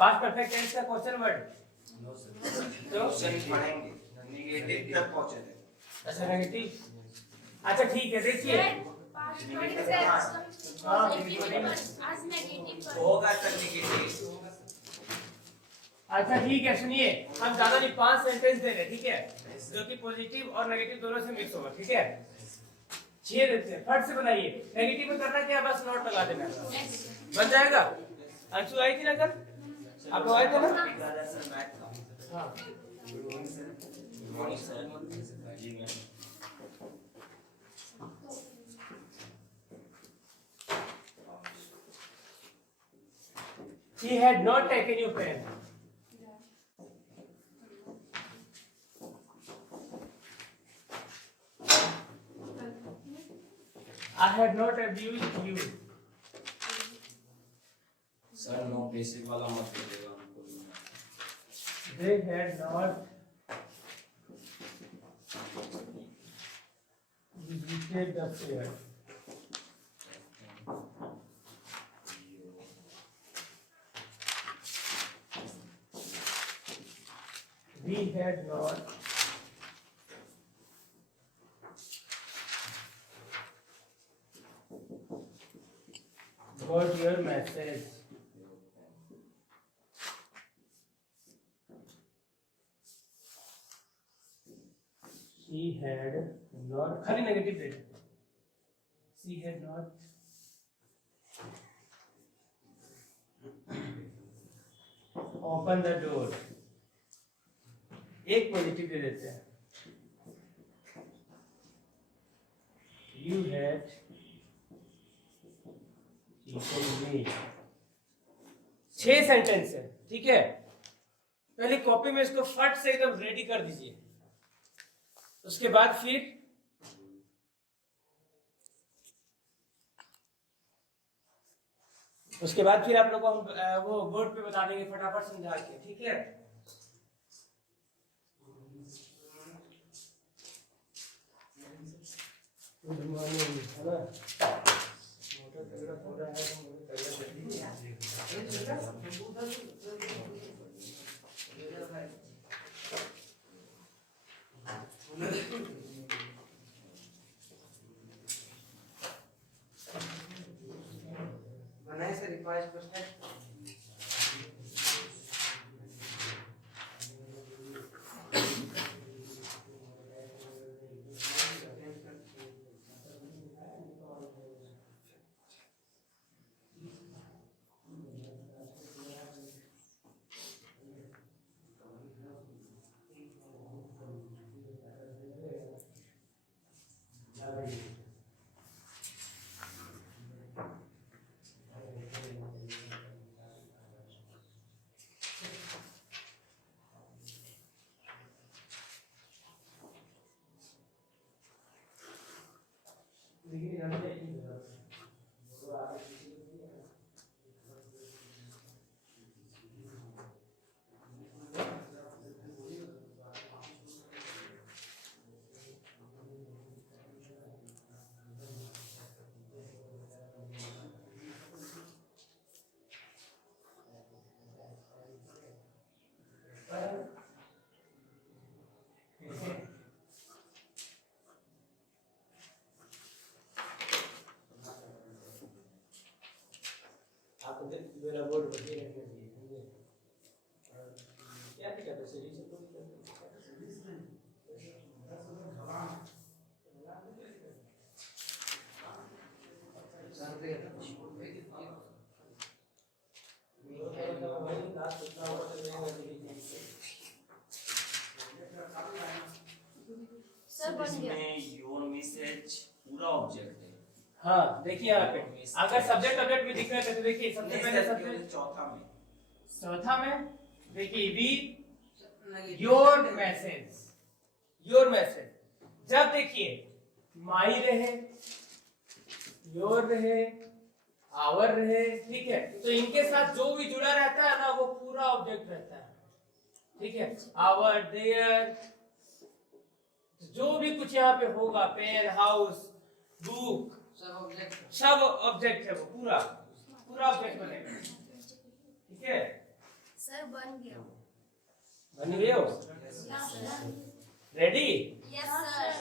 Past perfect tense का question word no sir तो question पढ़ेंगे नेगेटिव तक पहुंचे थे। अच्छा नेगेटिव अच्छा ठीक है देखिए होगा सर नेगेटिव। अच्छा ठीक है सुनिए हम ज्यादा नहीं 5 सेंटेंस दे रहे ठीक है जो कि पॉजिटिव और नेगेटिव दोनों से मिक्स होगा ठीक है 6 देते हैं फट से बनाइए नेगेटिव में करना क्या बस नोट लगा देना बन जाएगा। अंशु आई थी ना कल आप लोग आए थे ना सर मैथ का हाँ good morning sir ji ma'am. He had not taken your pen. I had not abused you. Sir no basic वाला मत कीजिएगा हमको। They had not visited the fair. We had not got your message. She had not खाली negative they She had not opened the door. एक positive दे देते हैं You had eaten me. 6 sentence है ठीक है पहले कॉपी में इसको फट से एकदम रेडी कर दीजिए उसके बाद फिर आप लोग को हम वो बोर्ड पे बता देंगे फटाफट समझा के ठीक है। गुड मॉर्निंग है ना मोटर तगड़ा हो रहा है तो मुझे तगड़ा कर दीजिए बनाए सर रिक्वेस्ट क्वेश्चन आपको मेरा बोर्ड बच्चे रखना चाहिए समझे क्या दिक्कत है सीढ़ी से तो सर बन गया इसमें योर मैसेज पूरा ऑब्जेक्ट है। हाँ देखिए यहाँ पे अगर सब्जेक्ट ऑब्जेक्ट में दिख रहा है तो देखिए सबसे पहले सब्जेक्ट चौथा में देखिए वी योर मैसेज जब देखिए माई रहे योर रहे आवर रहे ठीक है तो इनके साथ जो भी जुड़ा रहता है ना वो पूरा ऑब्जेक्ट रहता है ठीक है आवर देयर जो भी कुछ यहाँ पे होगा पेन हाउस बुक सब ऑब्जेक्ट है वो पूरा ऑब्जेक्ट बनेगा ठीक है सर बन गया बन गए हो? रेडी? यस सर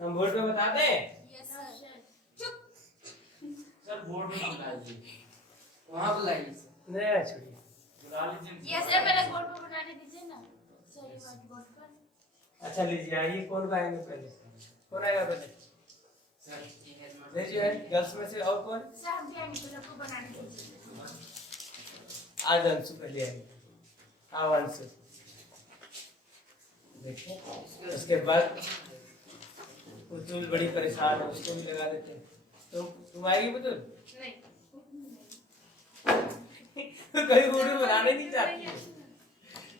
हम बोर्ड पे बता दें? यस सर चुप सर बोर्ड में बुला लीजिए। वहाँ बुलाइए नहीं छोड़िए। बुला लीजिए। यस सर पहले बोर्ड पर बनाने दीजिए ना सर ये बात बोर्ड पर अच्छा लीजिए, आइए कौन आएंगे पहले? कौन आएगा पहले? रेजिए गर्ल्स में से और कौन? सर हम भी आएंगे पहले को बनाने दीजिए आज अंशु पहले आएंगे। आओ अंशु। देखिए उसके बाद पुतुल बड़ी परेशान है, उसको भी लगा देते हैं। तुम आएगी पुतुल? नहीं कहीं वीडियो बनाने नहीं चाहती है।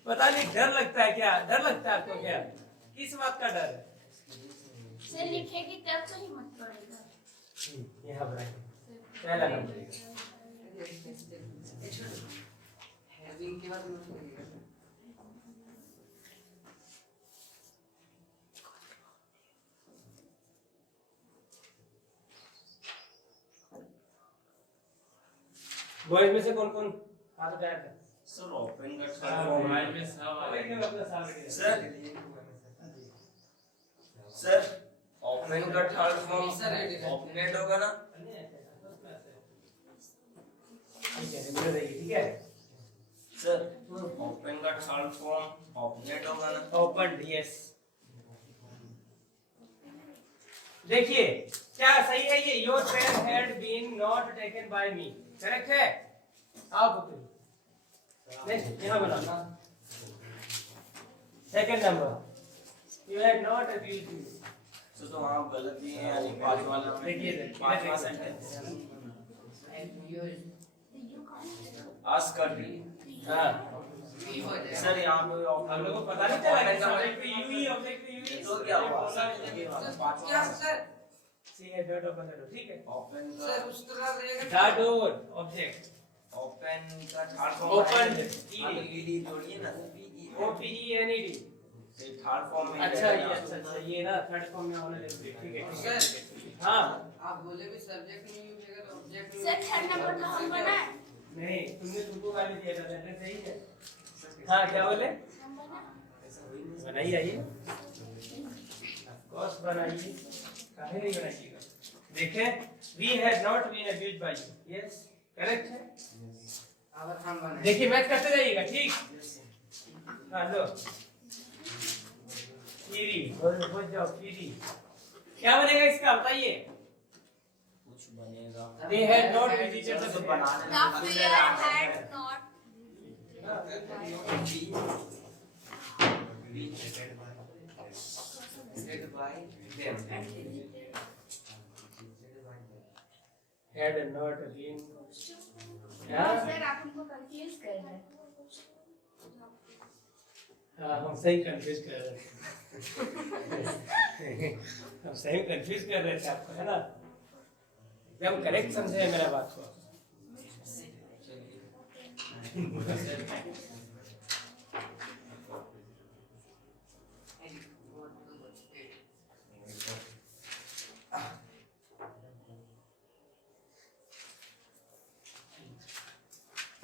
पता नहीं डर लगता है क्या? डर लगता है आपको क्या? किस बात का डर है? सर लिखेगी तब तो हिम्मत पड़ेगा यहाँ बनाएंगे पहला नंबर। हैविंग के बाद नोट करिएगा बॉयज में से कौन कौन हाथ उठाया था? सर ओपन का मोबाइल में सब आ एक ने अपना सामने किया। सर ओपन का थर्ड फॉर्म ओपनेट होगा ना? ठीक है बोल रही है, ठीक है? सर ओपन का थर्ड फॉर्म ओपनेट होगा ना? Open yes. देखिए क्या सही है ये? Your pen had been not taken by me, correct है? आओ पुतुल नेक्स्ट यहाँ बनाना। Second number you had not abused me. Sir तो वहाँ गलत ही है, यानी पांच वाला में देखिए पांचवा सेंटेंस आस्क कर रही। हाँ सर यहाँ पे हम लोगों को पता नहीं चला कि सब्जेक्ट पे यू ही ऑब्जेक्ट पे यू ही। तो क्या हुआ? सर ये क्या सर सी है डॉट ओपन द डोर, ठीक है? ओपन सर उस तरह रहेगा द डोर ऑब्जेक्ट ओपन का थर्ड फॉर्म ओपन ईडी जोड़िए ना। O P E N E D. ये थर्ड फॉर्म में अच्छा ये अच्छा ये ना थर्ड फॉर्म में होना जरूरी है, ठीक है ठीक है। हाँ आप बोले भी सब्जेक्ट में यूज अगर ऑब्जेक्ट में सर थर्ड नंबर का हम बनाए नहीं तुमने तुमको गाली दिया था, लेटर सही है। हाँ क्या बोले? हम बना बनाइए आइए कॉस बनाइए, काहे नहीं बनाइएगा? देखें we had not been abused by you, yes correct है? अब हम बनाए देखिए मैच करते जाइएगा, ठीक? हाँ लो कीरी बोल जाओ कीरी। क्या बनेगा इसका बताइए? कुछ बनेगा। They had not visited the तो fair. बनाने The में player had not Said by them. Had not been. Sir आप हमको कंफ्यूज कर रहे हैं हाँ हम सही कंफ्यूज कर रहे थे। हम सही कंफ्यूज कर रहे थे आपको, है ना? एकदम करेक्ट समझे है मेरा बात को।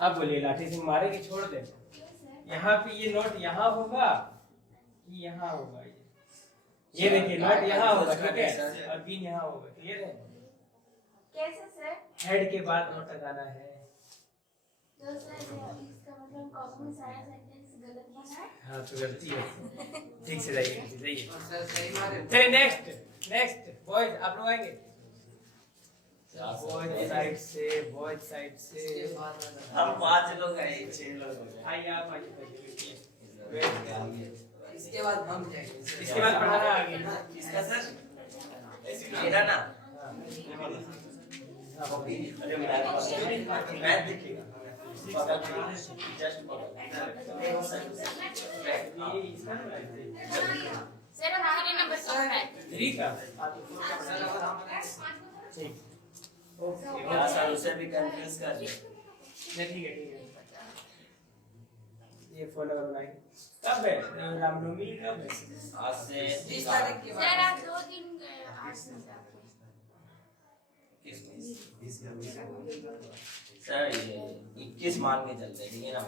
आप बोलिए लाठी से मारे कि छोड़ दे? यहाँ पे ये नोट यहाँ होगा कि यहाँ होगा? ये देखिए नोट यहाँ होगा, ठीक है? और बीन यहाँ होगा, क्लियर है? कैसे सर हेड के बाद नोट लगाना है। तो सर इसका मतलब कॉपी में सारा सेंटेंस गलत बना है हाँ तो गलती है, ठीक से जाइए। और सर सही मारे चलिए नेक्स्ट बॉयज आप लोग आएंगे? बॉयज साइड से इसके बाद हम 5 लोग हैं, 6 लोग हैं। आइए आप आइए। इसके बाद हम जाएंगे इसके बाद पढ़ाना आगे। किसका सर? ऐसी मेरा ना। अरे मैथ दिखेगा। जस्ट सर हम 3 नंबर का है थ्री का सर अब हम ठीक ओके यहाँ सर उसे भी कंफ्यूज कर दे। नहीं ठीक है ये फोन नंबर बनाएंगे कब है? रामनवमी कब है? आज से 30 तारीख के सर बाद आप 2 दिन आठ से सर ये 21 मान के चलते हैं, ठीक है ना।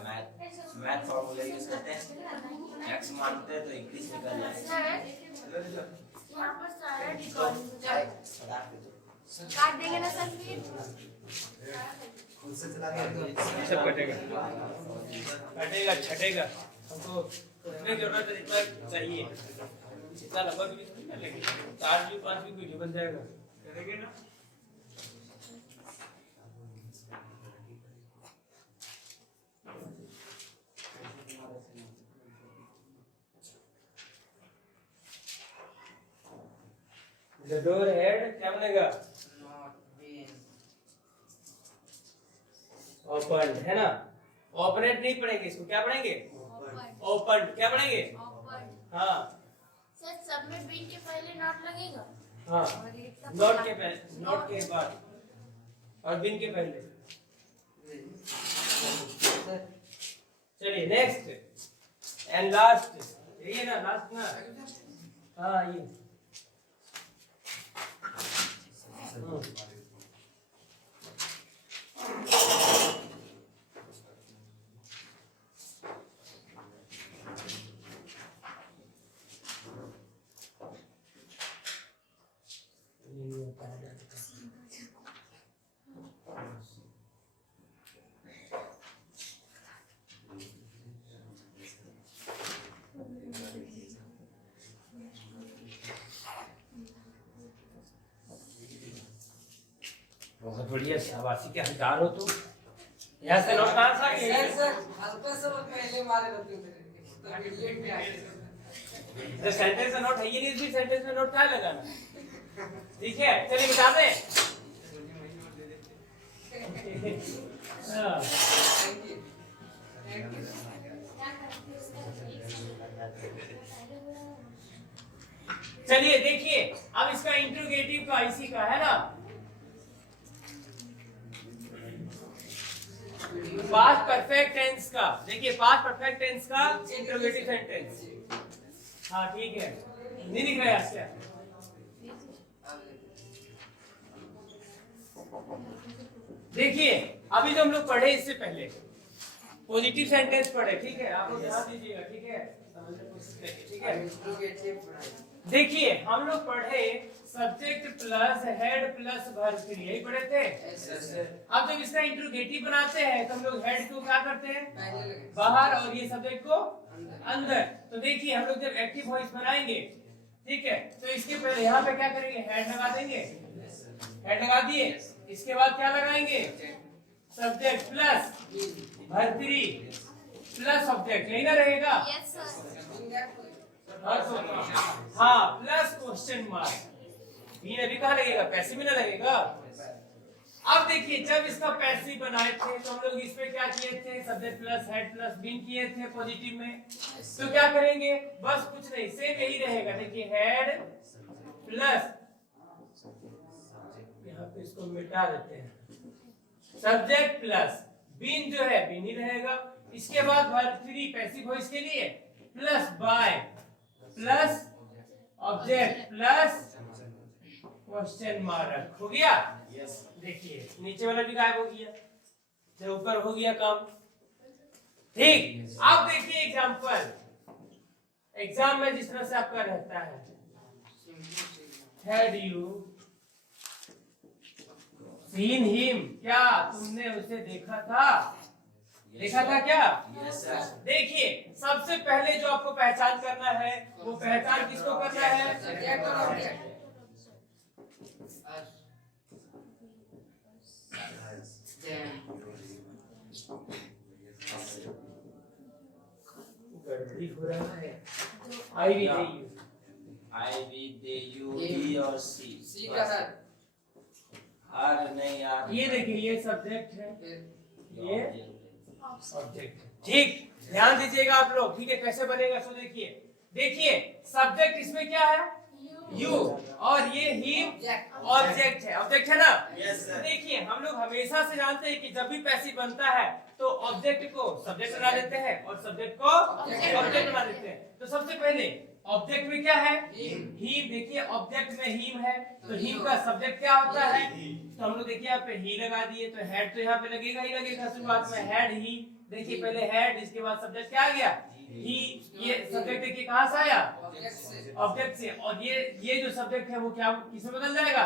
मैथ फॉर्मूला यूज करते हैं, x मानते हैं तो 21 निकल जाएगा। यहाँ पर सारा काट देंगे ना सर फिर सब कटेगा कटेगा छटेगा, हमको उतने जरूरत है जितना चाहिए, इतना लंबा भी नहीं लगेगा, 4 भी 5 भी वीडियो बन जाएगा, करेंगे ना। The door head क्या बनेगा? Not been. ओपन है ना। ओपनेट नहीं पढ़ेंगे, इसको क्या पढ़ेंगे? ओपन। क्या पढ़ेंगे? हाँ सर सब में बीन के पहले नॉट लगेगा हाँ, नॉट के पहले, नॉट के बाद और बिन के पहले। चलिए नेक्स्ट एंड लास्ट, ये ना लास्ट ना, हाँ ये बहुत बढ़िया, शाबाशी के हकदार हो तुम। यहाँ से नोट कहाँ से आ गए? सर हल्का सा वो पहले मारे रहते थे तो इडियट में आ गए। जो सेंटेंस में नोट है ये नहीं, इसी सेंटेंस में नोट क्या लगाना? ठीक है चलिए बता दें। हाँ। Thank you thank you. चलिए देखिए अब इसका इंट्रोगेटिव का इसी का है ना, पास्ट परफेक्ट टेंस का। देखिए पास्ट परफेक्ट टेंस का इंट्रोगेटिव सेंटेंस, हाँ ठीक है, नहीं दिख रहा है आपसे? देखिए अभी जो हम लोग पढ़े इससे पहले पॉजिटिव सेंटेंस पढ़े, ठीक है, आप लोग ध्यान दीजिएगा, ठीक है, समझने की कोशिश करिए, ठीक है। देखिए हम लोग पढ़े subject plus had plus verb क्रिया, यही पढ़े थे। अब जब इसका इंट्रोगेटिव बनाते हैं तो हम लोग हेड को क्या करते हैं बाहर और ये सब्जेक्ट को अंदर। तो देखिए हम लोग जब एक्टिव वॉइस बनाएंगे, ठीक है, तो इसके पहले यहाँ पे क्या करेंगे? हेड लगा देंगे, हेड लगा दिए, इसके बाद क्या लगाएंगे? Subject plus verb plus object, यही ना रहेगा? यस सर हाँ प्लस क्वेश्चन मार्क, बीन अभी कहाँ लगेगा? पैसिव में ना लगेगा। अब देखिए जब इसका पैसिव बनाए थे तो हम लोग इस पे क्या किए थे? Subject plus had plus been किए थे पॉजिटिव में। तो क्या करेंगे? बस कुछ नहीं, सेम यही रहेगा। देखिए हेड प्लस, यहाँ पे इसको मिटा देते हैं, सब्जेक्ट प्लस बीन जो है बीन ही रहेगा। इसके बाद वर्ब 3 पैसिव वॉइस के लिए plus by plus object plus question mark, हो गया? देखिए नीचे वाला भी गायब हो गया, जब ऊपर हो गया काम, ठीक। अब देखिए एग्जांपल, एग्जाम में जिस तरह से आपका रहता है, हैड यू सीन हिम, क्या तुमने उसे देखा था? देखा था क्या? देखिए सबसे पहले जो आपको पहचान करना है वो पहचान किसको करना है? सब्जेक्ट और ऑब्जेक्ट। गड़बड़ी हो रहा है। I will they you, I we they you, he और सी। सी का सर हर नहीं यार, ये देखिए ये सब्जेक्ट है, फिर ये ऑब्जेक्ट है, ठीक। ध्यान दीजिएगा आप लोग, ठीक है, कैसे बनेगा? सो देखिए, देखिए सब्जेक्ट इसमें क्या है? यू, और ये ही ऑब्जेक्ट है, ऑब्जेक्ट है ना? Yes, sir. देखिए हम लोग हमेशा से जानते हैं कि जब भी पैसिव बनता है तो ऑब्जेक्ट को सब्जेक्ट बना देते हैं और सब्जेक्ट को ऑब्जेक्ट बना देते हैं। तो सबसे पहले ऑब्जेक्ट में क्या है? हिम। देखिए ऑब्जेक्ट में हिम है तो हिम का सब्जेक्ट क्या होता है? तो हम लोग देखिए यहाँ पे ही लगा दिए, तो हेड तो यहाँ पे लगेगा ही लगेगा शुरुआत में, हेड ही। देखिए पहले हेड, इसके बाद सब्जेक्ट क्या आ गया, ही। ये सब्जेक्ट देखिए कहाँ से आया, ऑब्जेक्ट से, और ये जो सब्जेक्ट है वो क्या किसमें बदल जाएगा,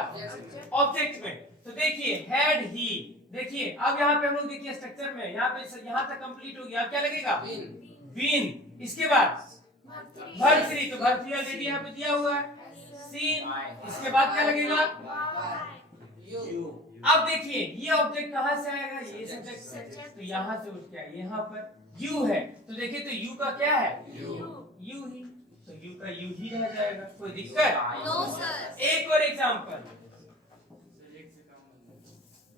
ऑब्जेक्ट में। तो देखिए हेड ही, देखिए अब यहाँ पे हम लोग देखिए स्ट्रक्चर में यहाँ पे यहाँ तक कंप्लीट हो गया। अब क्या लगेगा, बीन। इसके बाद भर्तरी, तो भर्तरी ऑलरेडी यहाँ पे दिया हुआ है, सीन। इसके बाद क्या लगेगा, अब देखिए ये ऑब्जेक्ट कहाँ से आएगा, ये सब्जेक्ट से, तो यहाँ से उठ के यहाँ पर यू है, तो देखिए तो यू का क्या है, यू ही, तो यू का यू ही रह जाएगा। कोई दिक्कत, नो सर। एक और एग्जांपल।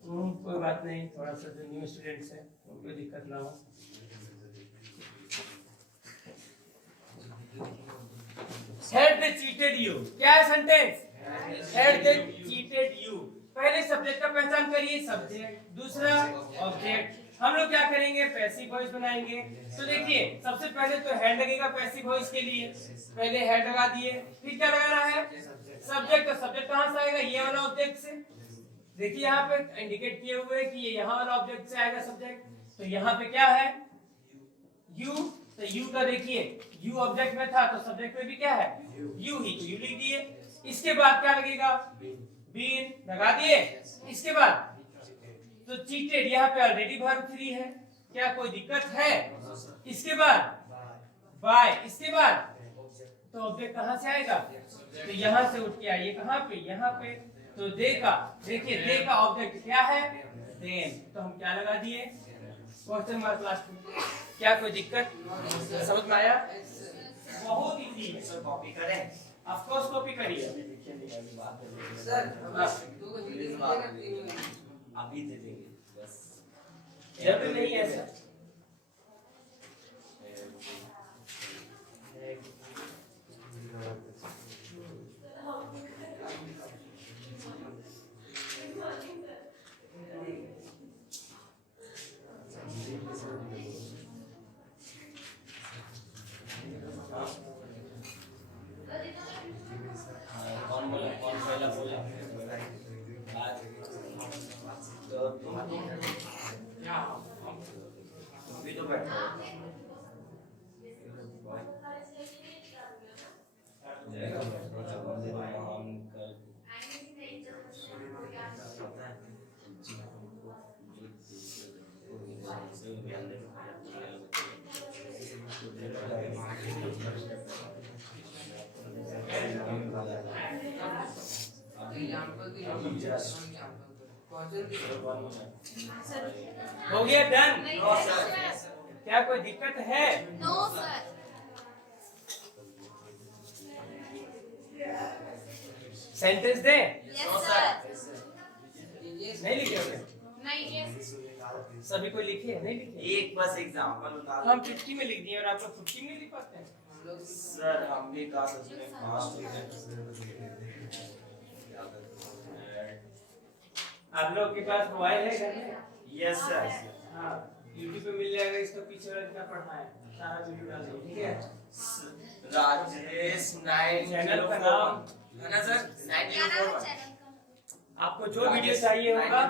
कोई बात नहीं, थोड़ा सा जो न्यू स्टूडेंट्स है कोई दिक्कत ना हो। Had they cheated you, क्या है sentence, had they cheated you। पहले सब्जेक्ट का पहचान करिए, सब्जेक्ट, दूसरा ऑब्जेक्ट। हम लोग क्या करेंगे, पैसिव वॉइस बनाएंगे। तो देखिए सबसे पहले तो हेड लगेगा पैसिव वॉइस के लिए, पहले हेड लगा दिए, फिर क्या लगाना है, सब्जेक्ट। तो सब्जेक्ट कहाँ से आएगा, ये वाला ऑब्जेक्ट से। देखिए यहाँ पे इंडिकेट किए हुए कि ये यहाँ वाला ऑब्जेक्ट से आएगा सब्जेक्ट, तो यहाँ पे क्या है, यू। तो यू का देखिए यू ऑब्जेक्ट में था, तो सब्जेक्ट में भी क्या है, यू ही, तो यू लिख दिए। इसके बाद क्या लगेगा, बीन लगा दिए। इसके बाद तो चीटेड, यहाँ पे ऑलरेडी वर्ब 3 है, क्या कोई दिक्कत है। इसके बाद बाय, इसके बाद तो ऑब्जेक्ट कहाँ से आएगा, तो यहाँ से उठ के आइए कहाँ पे, यहाँ पे। तो दे का, देखिए दे का ऑब्जेक्ट क्या है, देन, तो हम क्या लगा दिए, क्वेश्चन मार्क लास्ट में। क्या कोई दिक्कत, समझ में आया, बहुत इजी है। सर कॉपी करें, ऑफ कोर्स कॉपी करिए। सर दो वीडियो अभी दे देंगे बस, जरूरी नहीं है सर। कौन बोला, कौन पहला बोला, तो तुम भी तो बैठो। हो गया डन, नो सर, क्या कोई दिक्कत है, नो सर। सेंटेंस दे, यस सर। नहीं लिखे होंगे नहीं, यस। सभी को लिखे, नहीं लिखे, एक बस एग्जांपल बता हम 50 में लिख दिए और आप लोग 50 में लिख पाते हैं। सर, हम भी का उसमें फास्ट आप लोग के पास मोबाइल है घर में, यस सर। हाँ यूट्यूब पे मिल जाएगा, इसका पीछे वाला जितना पढ़ना है सारा वीडियो डाल दो, ठीक है। राजेश 9 चैनल का नाम है ना सर, 904। आपको जो वीडियो चाहिए होगा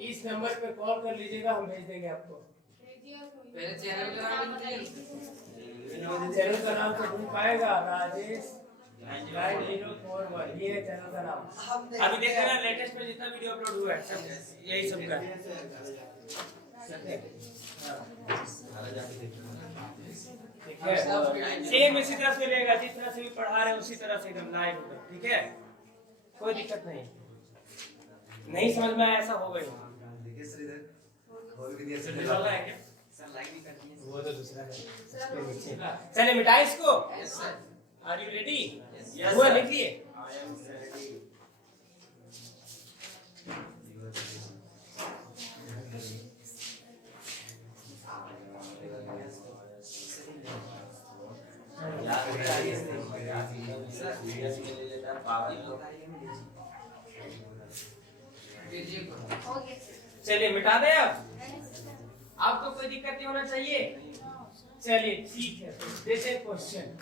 इस नंबर पे कॉल कर लीजिएगा, हम भेज देंगे आपको। पहले चैनल का नाम लिखिए। चैनल का नाम तो ढूंढ पाएगा, राजेश 9041, ये है चैनल का नाम। अभी देख लेना लेटेस्ट में जितना वीडियो अपलोड हुआ है सब यही सब का ठीक है। सेम इसी तरह से लेगा, जिस तरह से भी पढ़ा रहे हैं उसी तरह से एकदम लाइव होगा, ठीक है, कोई दिक्कत नहीं। नहीं समझ में आया ऐसा हो गई, वो तो दूसरा है। चलिए मिटाए इसको, आर यू रेडी, वो लिखिए। चलिए मिटा दें अब, आपको कोई दिक्कत नहीं होना चाहिए। चलिए ठीक है, जैसे क्वेश्चन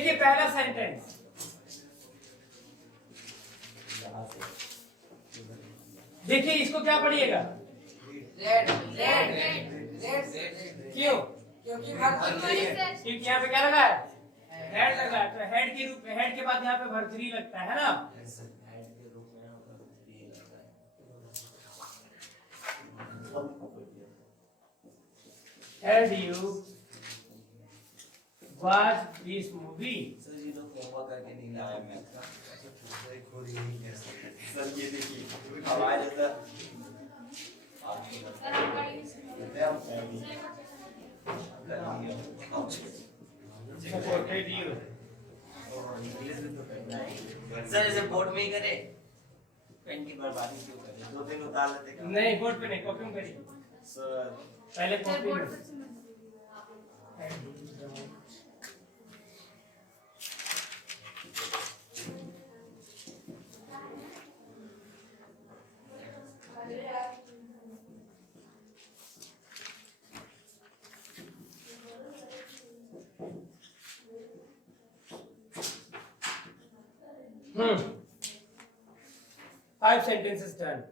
देखिए पहला सेंटेंस, देखिए इसको क्या पढ़िएगा? रेड रेड रेड रेड क्यों? क्योंकि भर्तरी है। क्योंकि यहाँ पे क्या लगा है? हेड लगा है, तो हेड के रूप में, हेड के बाद यहाँ पे भर्तरी लगता है ना? Had you watched this movie? Sir ये तो होमवर्क करके नहीं लाया मैथ का। सर ये देखिए हमारे सर Supported you. सर इसे बोर्ड में ही करे, पेन की बर्बादी क्यों करे? 2 दिन उतार लेते क्या? नहीं, बोर्ड पे नहीं, कॉपी में करिए। सर पहले कॉपी में। Hmm. 5 sentences done.